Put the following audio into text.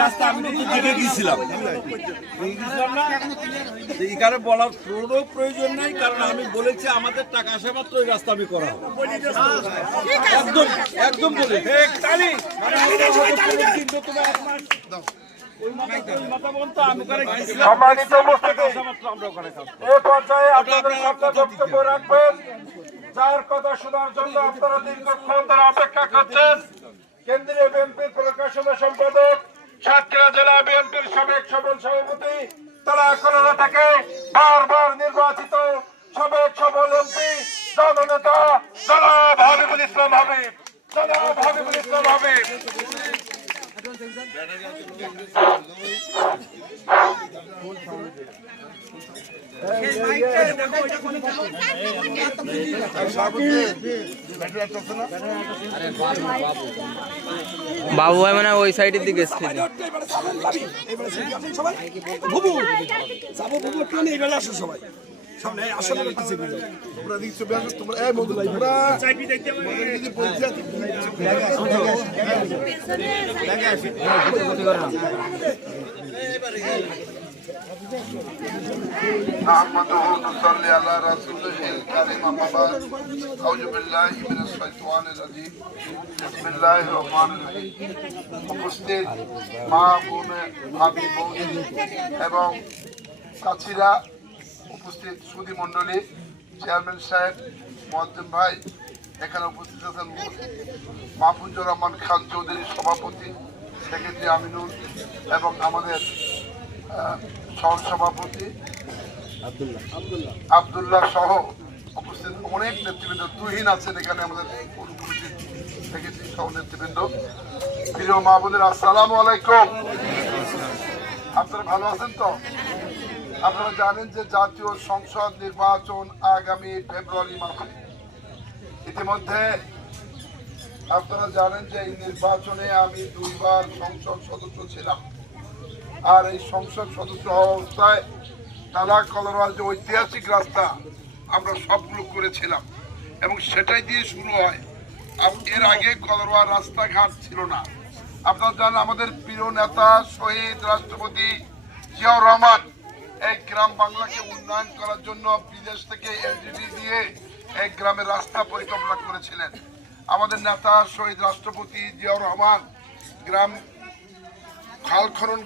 রাস্তা আমি দেখে গিয়েছিলাম এখানে বলার কোনো প্রয়োজন নাই, কারণ আমি বলেছি আমাদের টাকা আসা মাত্র ওই রাস্তা আমি করা হবে। একদম একদম বলে সম্মানিত উপস্থিতি, এই পর্যায়ে আপনাদের সামনে বক্তব্য রাখবেন, যার কথা শোনার জন্য আপনারা দীর্ঘক্ষণ ধরে অপেক্ষা করছেন। কেন্দ্রীয় বিএনপির প্রকাশনা সম্পাদক, সাতক্ষীরা জেলা বিএনপির সাবেক সফল সভাপতি, তারা করোনা থেকে বারবার নির্বাচিত সাবেক সফল এমপি, জননেতা জনাব হাবিবুল ইসলাম হাবিব। জনাব হাবিবুল ইসলাম হাবিব। বাবু ভাই মানে ওই সাইডের দিকে সবাই সামনে আসলে তোমরা দিচ্ছ তোমরা نحمده ونصلي على رسوله الكريم أما بعد أعوذ بالله من الشيطان الرجيم بسم الله الرحمن الرحيم উপস্থিত মা বোন ভাবি বৌদি এবং চাচিরা, উপস্থিত সুধী মণ্ডলী, চেয়ারম্যান সাহেব, মুয়াজ্জিম ভাই, এখানে উপস্থিত আছেন মাহফুজুর রহমান খান চৌধুরী সভাপতি, সেক্রেটারি আমিনুল এবং আমাদের সহসভাপতি আব্দুল্লাহ সহ উপস্থিত অনেক নেতৃবৃন্দ, তুহিন আছেন এখানে আমাদের কমিটির সেক্রেটারি সহ নেতৃবৃন্দ। প্রিয় মা বোনের আসসালামু আলাইকুম। আপনারা ভালো আছেন তো? আপনারা জানেন যে জাতীয় সংসদ নির্বাচন আগামী ফেব্রুয়ারি মাসে। ইতিমধ্যে আপনারা জানেন যে এই নির্বাচনে আমি 2 বার সংসদ সদস্য ছিলাম, আর এই সংসদ সদস্য হওয়া অবস্থায় টালা কলরার যে ঐতিহাসিক রাস্তা আমরা সবগুলো করেছিলাম এবং সেটাই দিয়ে শুরু হয়। এর আগে কলরার রাস্তাঘাট ছিল না। আপনারা জানেন আমাদের প্রিয় নেতা শহীদ রাষ্ট্রপতি জিয়াউর রহমান এই গ্রাম বাংলাকে উন্নয়ন করার জন্য বিদেশ থেকে এলজিডি দিয়ে এই গ্রামের রাস্তা পরিকল্পনা করেছিলেন। আমাদের নেতা শহীদ রাষ্ট্রপতি জিয়াউর রহমান গ্রাম খাল খনন